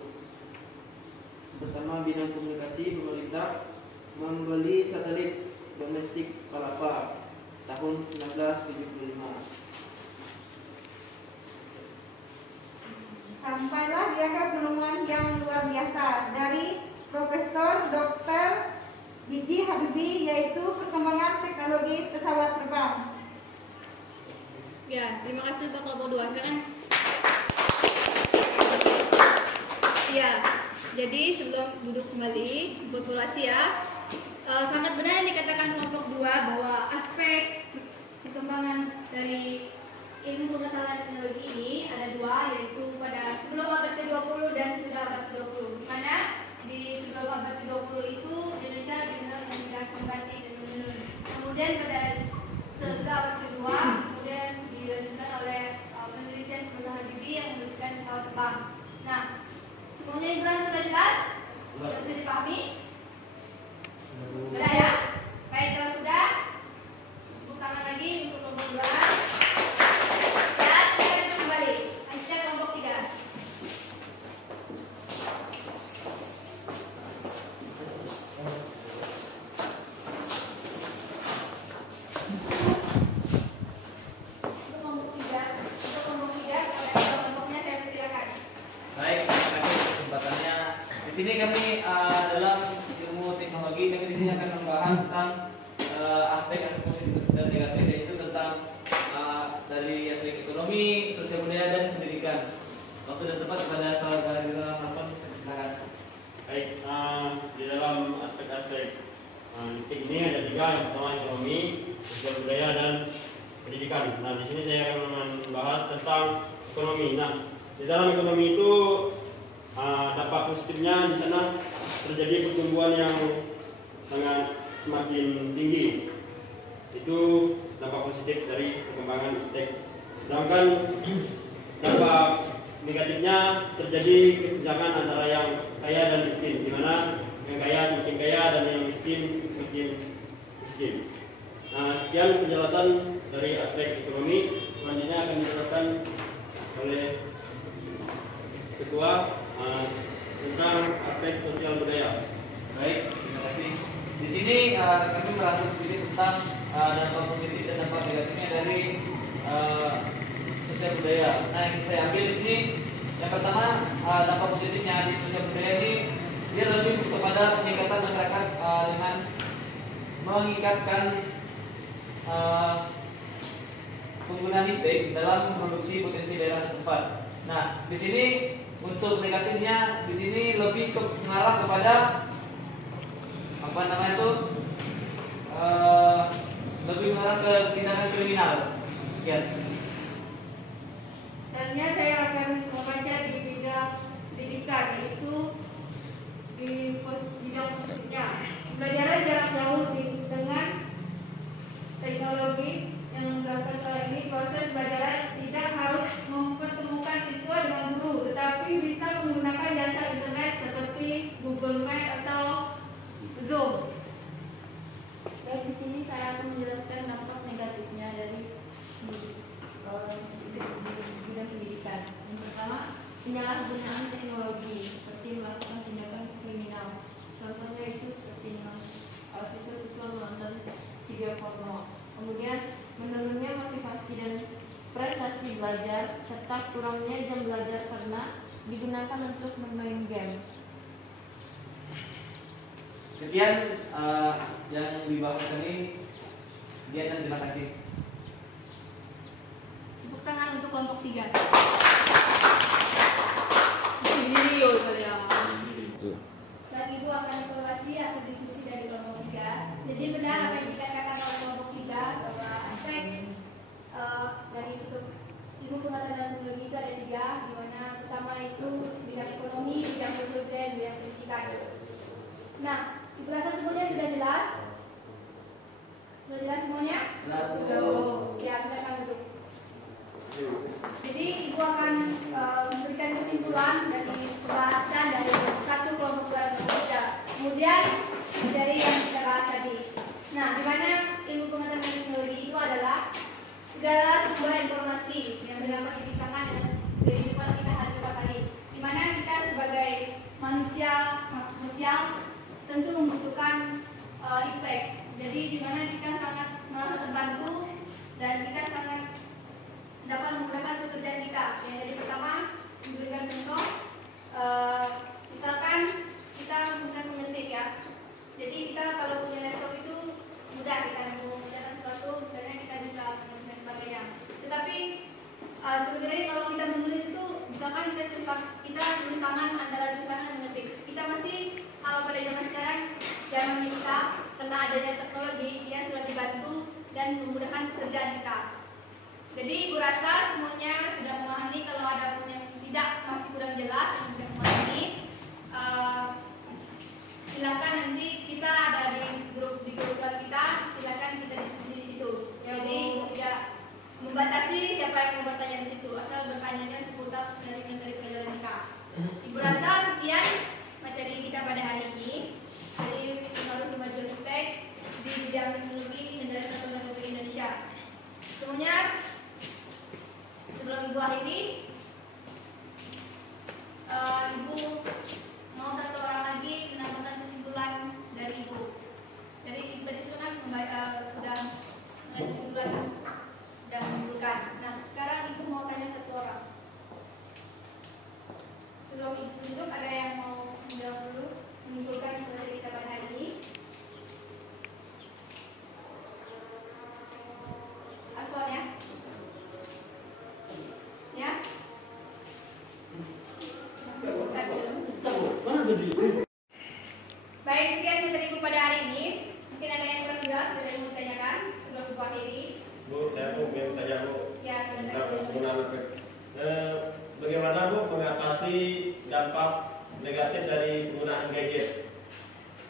Pertama, bidang komunikasi, pemerintah membeli satelit domestik Palapa tahun 1975. sampailah dia ke penemuan yang luar biasa dari Profesor Dr. B.J. Habibie, yaitu perkembangan teknologi pesawat terbang. Ya, terima kasih untuk kelompok 2. Silakan. Ya, jadi sebelum duduk kembali, populasi ya. Sangat benar yang dikatakan kelompok 2 bahwa aspek perkembangan dari ilmu pengetahuan teknologi ini ada 2, yaitu pada sebelum abad ke-20 dan sudah abad ke-20. Di mana di sebelum abad ke-20 itu Indonesia dikenal dengan bidang membatik dan menenun. Kemudian pada sesudah abad kedua, kemudian dilanjutkan oleh penelitian Profesor Habibie yang menentukan pesawat terbang. Nah, semuanya Ibrahim sudah jelas? Sudah bisa dipahami? Sudah ya? Baik, kalau sudah, tepuk tangan lagi untuk kelompok 2. Di sini kami dalam ilmu teknologi kami di sini akan membahas tentang aspek-aspek positif dan negatif, yaitu tentang dari aspek ekonomi, sosial budaya dan pendidikan. Waktu dan tempat kepada saudara Rahman, silakan. Baik, di dalam aspek-aspek ini ada 3. Yang pertama ekonomi, sosial budaya dan pendidikan. Nah, di sini saya akan membahas tentang ekonomi. Nah, di dalam ekonomi itu dampak positifnya di sana terjadi pertumbuhan yang sangat semakin tinggi. Itu dampak positif dari perkembangan iptek. Sedangkan dampak negatifnya terjadi kesenjangan antara yang kaya dan miskin, di mana yang kaya semakin kaya dan yang miskin semakin miskin. Nah, sekian penjelasan dari aspek ekonomi. Selanjutnya akan dijelaskan oleh Ketua tentang aspek sosial budaya. Baik, terima kasih. Di sini kami merangkum sedikit tentang dampak positif dan dampak negatifnya dari sosial budaya. Nah, yang saya ambil di sini, yang pertama dampak positifnya di sosial budaya ini dia lebih kepada peningkatan masyarakat dengan mengikatkan penggunaan iptek dalam memproduksi potensi daerah setempat. Nah, di sini untuk negatifnya di sini lebih mengarah kepada apa namanya itu lebih mengarah ke tindakan kriminal. Sekian. Selanjutnya saya akan membaca di bidang pendidikan, yaitu di bidang pendidikan. Pembelajaran jarak jauh dengan teknologi yang dilakukan saat ini, proses pembelajaran tidak harus mempertemukan siswa dengan guru, tetapi bisa menggunakan jasa internet seperti Google Meet atau Zoom. Dan di sini saya akan menjelaskan dampak negatifnya dari bidang pendidikan. Yang pertama, penyalahgunaan teknologi seperti melakukan tindakan kriminal. Contohnya itu seperti siswa-siswa menonton video porno. Kemudian menurunnya motivasi dan prestasi belajar serta kurangnya jam belajar karena digunakan untuk bermain game. Sekian yang dibahas ini. Sekian dan terima kasih. Tepuk tangan untuk kelompok 3. Video kalian. Dan Ibu akan evaluasi hasil diskusi pengetahuan teknologi itu ada 3, di mana pertama itu bidang ekonomi, bidang kultur dan bidang pendidikan. Nah, ibu rasa semuanya sudah jelas? Sudah jelas semuanya? Jelas, Bu. Ya, silakan duduk. Jadi ibu akan memberikan kesimpulan dari pembahasan dari satu kelompok berbeda. Kemudian dari yang kita bahas tadi. Nah, di mana ilmu pengetahuan teknologi itu adalah segala sumber informasi yang dapat dipisahkan dengan kehidupan kita hari-hari. Di mana kita sebagai manusia sosial tentu membutuhkan impact. Jadi di mana kita sangat merasa terbantu dan kita sangat dapat memudahkan pekerjaan kita. Yang jadi pertama memberikan contoh, misalkan kita misalkan mengetik ya. Jadi kita kalau punya laptop itu mudah kita mengerjakan sesuatu, misalnya kita bisa mengetik dan sebagainya. Tetapi terlebih lagi kalau kita menulis itu, misalkan kita tulis tangan antara tulis tangan dan mengetik. Kita masih kalau pada zaman sekarang zaman kita karena adanya teknologi dia sudah dibantu dan memudahkan pekerjaan kita. Jadi ibu rasa semuanya sudah memahami. Kalau ada pun yang tidak masih kurang jelas yang tidak memahami, silakan nanti kita ada di grup kelas kita, silakan kita diskusi di situ. Jadi tidak membatasi siapa yang mau bertanya di situ, asal bertanya seputar dari materi pelajaran kita. Ibu rasa sekian materi kita pada hari ini. Jadi pengaruh kemajuan iptek di bidang teknologi Negara Kesatuan Republik Indonesia. Semuanya sebelum ibu akhiri, ibu mau satu orang lagi menambahkan kesimpulan dari ibu. Dari ibu tadi itu kan sudah mulai kesimpulan dan menyimpulkan. Nah sekarang ibu mau tanya satu orang. Sebelum ibu duduk, ada yang mau menjawab dulu, menyimpulkan materi kita pada hari ini? Alfon ya? Ya? Baik, sekian materi ibu pada hari ini. Mungkin ada yang kurang jelas dari yang mau ditanyakan sebelum ibu akhiri. Bu, saya mau bertanya Bu. Ya, Tentang silakan. penggunaan iptek. Bagaimana Bu mengatasi dampak negatif dari penggunaan gadget?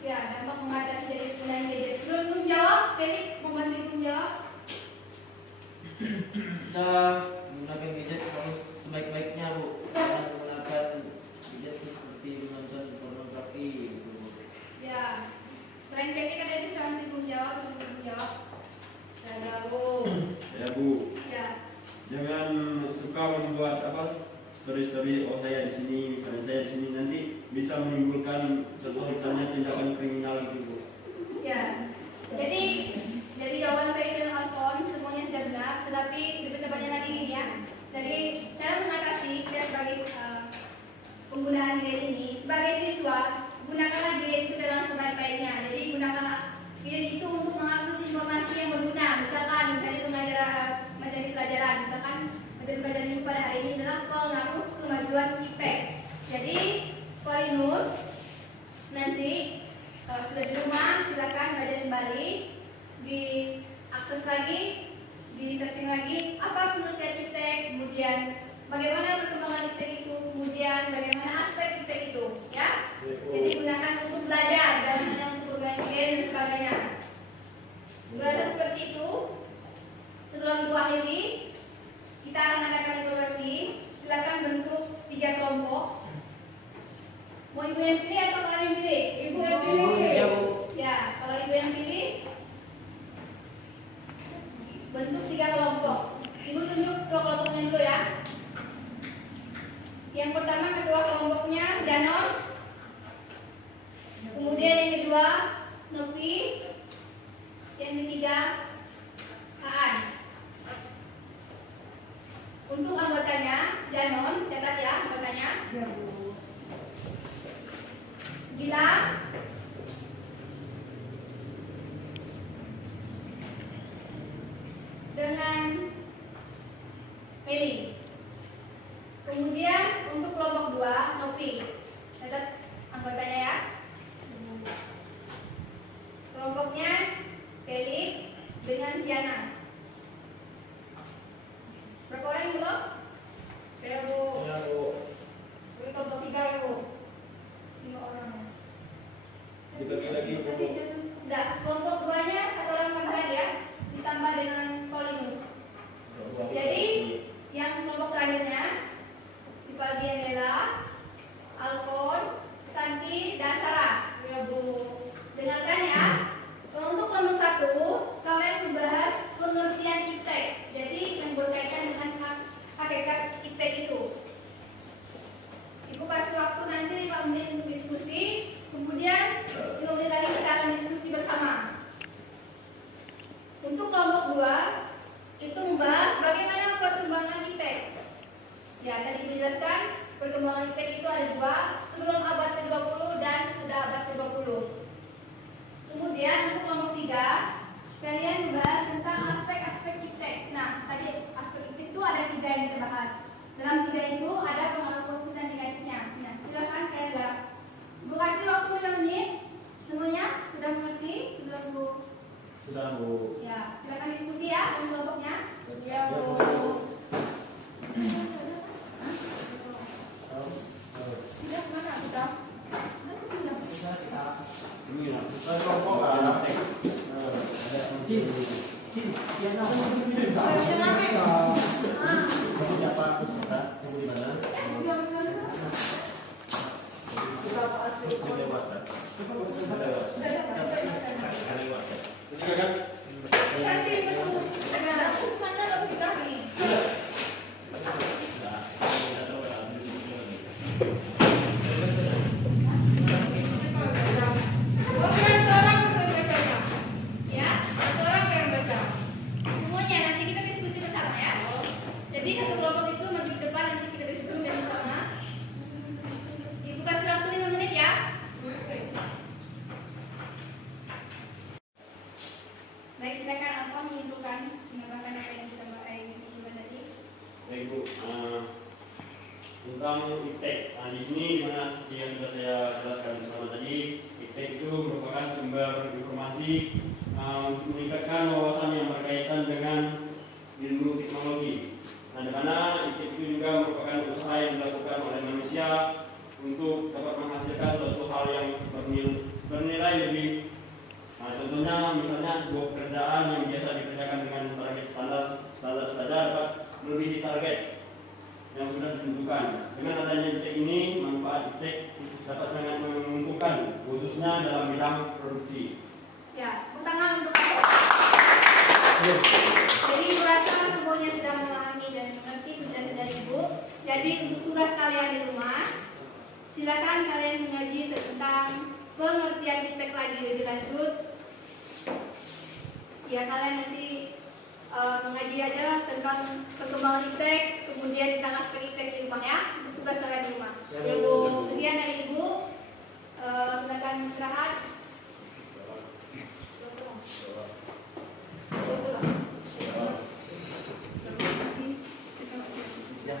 Ya, dampak mengatasi dari penggunaan gadget. Sebelum ibu menjawab, Felix membantu ibu menjawab. Kita menggunakan gadget harus sebaik-baiknya, Bu. Jangan menggunakan gadget seperti menonton pornografi, gitu, Bu. Ya, selain Felix ada yang bisa bantu ibu menjawab, sebelum ibu menjawab. Ya, Bu. Ya Bu, Ya. jangan suka membuat story-story, oh saya di sini, misalnya saya di sini, nanti bisa menimbulkan contoh misalnya tindakan kriminal gitu Bu. Ya, jadi dari jawaban Felix dan Alfon semuanya sudah benar, tetapi lebih tepatnya lagi ini ya. Dari cara mengatasi kita sebagai penggunaan gadget ini, sebagai siswa gunakanlah gadget itu dalam sebaik-baiknya. Jadi gunakanlah gadget itu untuk mengakses informasi yang berguna. Misalkan materi pelajaran, misalkan materi pelajaran ini pada hari ini adalah pengaruh kemajuan iptek. Jadi Polinus nanti kalau sudah di rumah silakan belajar kembali, diakses lagi, di searching lagi apa pengertian iptek, kemudian bagaimana perkembangan iptek itu, kemudian bagaimana aspek iptek itu, ya. Jadi gunakan untuk belajar, jangan hanya untuk bermain game dan sebagainya. Berada seperti itu. Sebelum ibu akhiri, kita akan adakan evaluasi. Silakan bentuk 3 kelompok. Mau ibu yang pilih atau kalian yang pilih? Ibu yang pilih. Ya, Bu. Ya, kalau ibu yang pilih, bentuk 3 kelompok. Ibu tunjuk ke kelompoknya dulu ya. Yang pertama ketua kelompoknya Janon. Kemudian yang kedua Novi. Yang ketiga Aan. Untuk anggotanya Janon, catat ya anggotanya. Ya, Bu. Gila, dengan Meli. Kemudian untuk kelompok 2 Novi, catat anggotanya ya. Kelompoknya Felix dengan Siana. Berapa orang yang belum? sertifikat IPTEK itu. Ibu kasih waktu nanti 5 menit untuk diskusi, kemudian 5 menit lagi kita akan diskusi bersama. Untuk kelompok 2 itu membahas bagaimana perkembangan IPTEK. Ya, tadi dijelaskan perkembangan IPTEK itu ada 2, sebelum abad ke-20 dan sudah abad ke-20. Kemudian untuk kelompok 3, kalian membahas tentang aspek-aspek IPTEK. Nah, tadi aspek IPTEK itu ada 3 yang kita bahas. Dalam 3 itu ada pengaruh positif dan negatifnya. Nah, silakan kalian lihat. Ibu kasih waktu 5 menit. Semuanya sudah mengerti? Sudah Bu? Sudah Bu. Ya, silakan diskusi ya dengan kelompoknya. Ya, Bu. Sudah kemana, Sudah? Ini lah, kita kelompok ada tek. Ada nanti. Siapa peserta? Tunggu di mana? Baik, silakan Alfa menyimpulkan menambahkan apa yang kita bahas tadi. Baik Bu, tentang IPTEK. Nah, di sini dimana seperti yang sudah saya jelaskan bersama tadi, IPTEK itu merupakan sumber informasi untuk meningkatkan wawasan yang berkaitan dengan ilmu teknologi. Nah, di mana IPTEK itu juga merupakan usaha yang dilakukan oleh manusia untuk dapat menghasilkan suatu hal yang bernilai lebih. Nah, contohnya misalnya sebuah pekerjaan yang biasa dikerjakan dengan target standar saja dapat melebihi target yang sudah ditentukan. Dengan adanya IPTEK ini, manfaat IPTEK dapat sangat menguntungkan, khususnya dalam bidang produksi. Ya, tepuk tangan untuk aku. Jadi merasa semuanya sudah memahami dan mengerti penjelasan dari Ibu. Jadi untuk tugas kalian di rumah, silakan kalian mengaji tentang pengertian IPTEK lagi lebih lanjut. Ya, kalian nanti mengaji aja tentang perkembangan IPTEK, kemudian tentang aspek IPTEK di rumah ya, untuk tugas kalian di rumah. Ya Bu, sekian dari Ibu. Silakan istirahat. Ya.